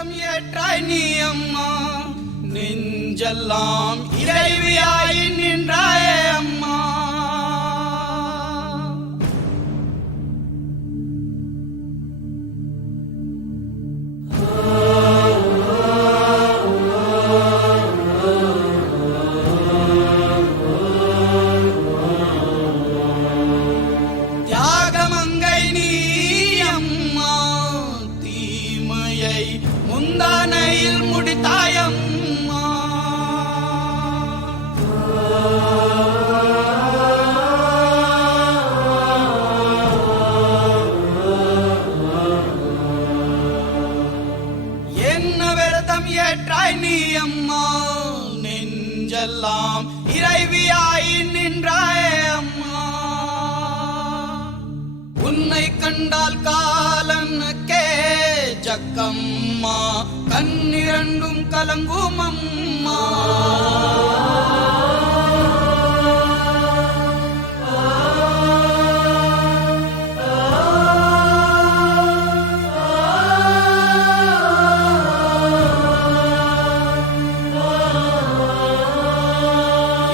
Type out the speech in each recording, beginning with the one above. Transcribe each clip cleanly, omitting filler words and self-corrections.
விரதம் ஏற்றாய் நீ அம்மா, நெஞ்செல்லாம் இறைவியாய் நின்றாயே அம்மா. முந்தானையில் முடித்தாயம்மா, என்ன விரதம் ஏற்றாய் நீ அம்மா, நெஞ்செல்லாம் இறைவியாய் நின்றாயே அம்மா. உன்னை கண்டால் காலனுக்கே ஜக்கம்மா, கண்ணிரண்டும் கலங்கும் அம்மா.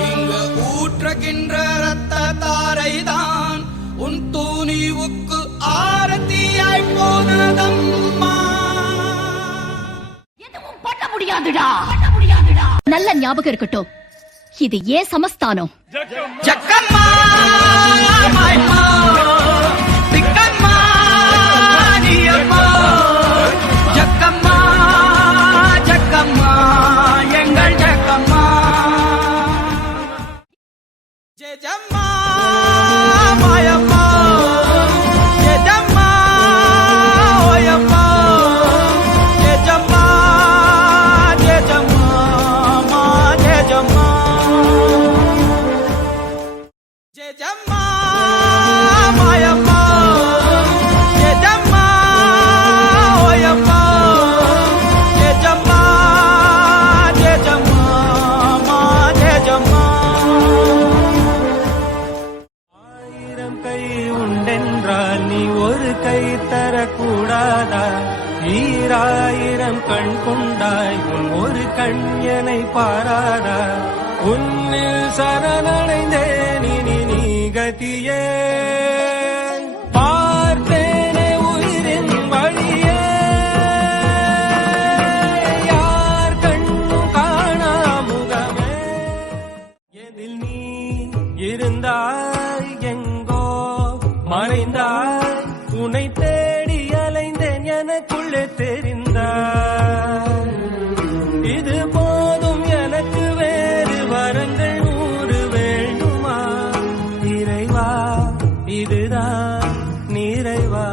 இங்கு ஊற்றுகின்ற இரத்த தாரைதான் உன் தூணிவுக்கு ஆரத்தியாய் போனதம்மா. நல்ல ஞாபகம் இருக்கட்டும், இது ஏன் சமஸ்தானம். ஜக்கம்மா மாயம்மா, திக்கம்மா நீயம்மா, ஜக்கம்மா ஜக்கம்மா எங்கள் ஜக்கம்மா. ஜெஜம்மா மாயம்மா, ஜெஜம்மா ஓயம்மா, ஜெஜம்மா ஜெஜம்மா ஜெஜம்மா, ஜெஜம்மா மாயம்மா, ஜெஜம்மா ஓயம்மா, ஜெஜம்மா ஜெஜம்மா ஜெஜம்மா. ஆயிரம் கை உண்டென்றால் நீ ஒரு கை தரக்கூடாதா? ஈராயிரம் கண் கொண்டாய் உன் ஒரு கண்யனை பாராதா? உன்னில் சரணடைந்தேன் இனி நீ கதியே, பார்த்தேனே உயிரின் வழியே, யார் கண்ணும் காணா முகமே. எதில் நீ இருந்தாய் எங்கோ மறைந்தாய், உன்னை தேடி அலைந்தேன் எனக்குள்ளே தெரிந்தாய். இது போதும் எனக்கு, வேறு வரங்கள் 100 வேண்டுமா? இறைவா இதுதான் நிறைவா?